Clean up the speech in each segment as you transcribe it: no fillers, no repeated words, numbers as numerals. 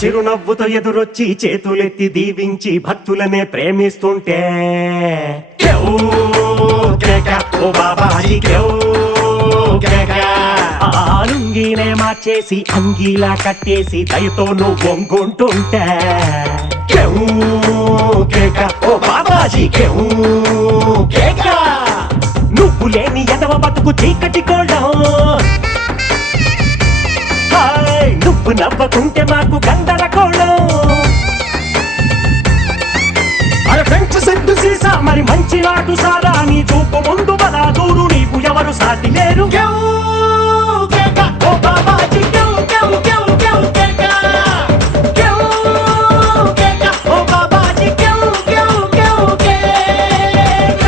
చిరునవ్వుతో ఎదురొచ్చి చేతులెత్తి దీవించి భక్తులనే ప్రేమిస్తుంటే కేవ్ కేక ఓ బాబాజీ కేవ్ కేక. ఆలుంగినే మార్చేసి అంగీలా కట్టేసి దయతో నువ్వు వంగుంటుంటే కేవ్ కేక ఓ బాబాజీ కేవ్ కేక. నువ్వు లేని ఎదవ బతుకు చీకటి కోళ్ళం, నువ్వు నవ్వకుంటే మాకు గందరగోళం. అరే ఫ్రెంచ్ సెట్టు సీసా మరి మంచి నాటు సారా, నీ చూపు ముందు బలా దూరు నీకు ఎవరు సాటి లేరు. ఓ బాబాజీ కేవ్ కేవ్ కేవ్ కేవ్ కేక. కేవ్ కేక ఓ బాబాజీ కేవ్ కేవ్ కేవ్ కేక.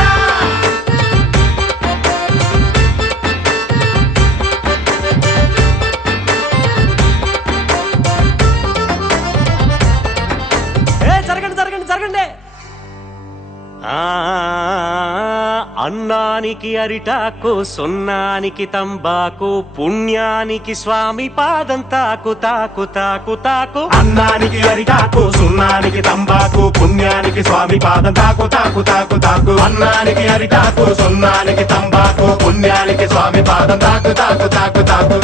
జరగండి జరగండి జరగండి. అన్నానికి అరిటాకు, సున్నానికి తంబాకు, పుణ్యానికి స్వామి పాదం తాకు తాకు తాకు తాకు. అన్నానికి అరిటాకు, సున్నానికి తంబాకు, పుణ్యానికి స్వామి పాదం తాకు తాకు తాకు తాకు. అన్నానికి అరిటాకు, సున్నానికి తంబాకు, పుణ్యానికి స్వామి పాదం తాకు తాకు తాకు తాకు.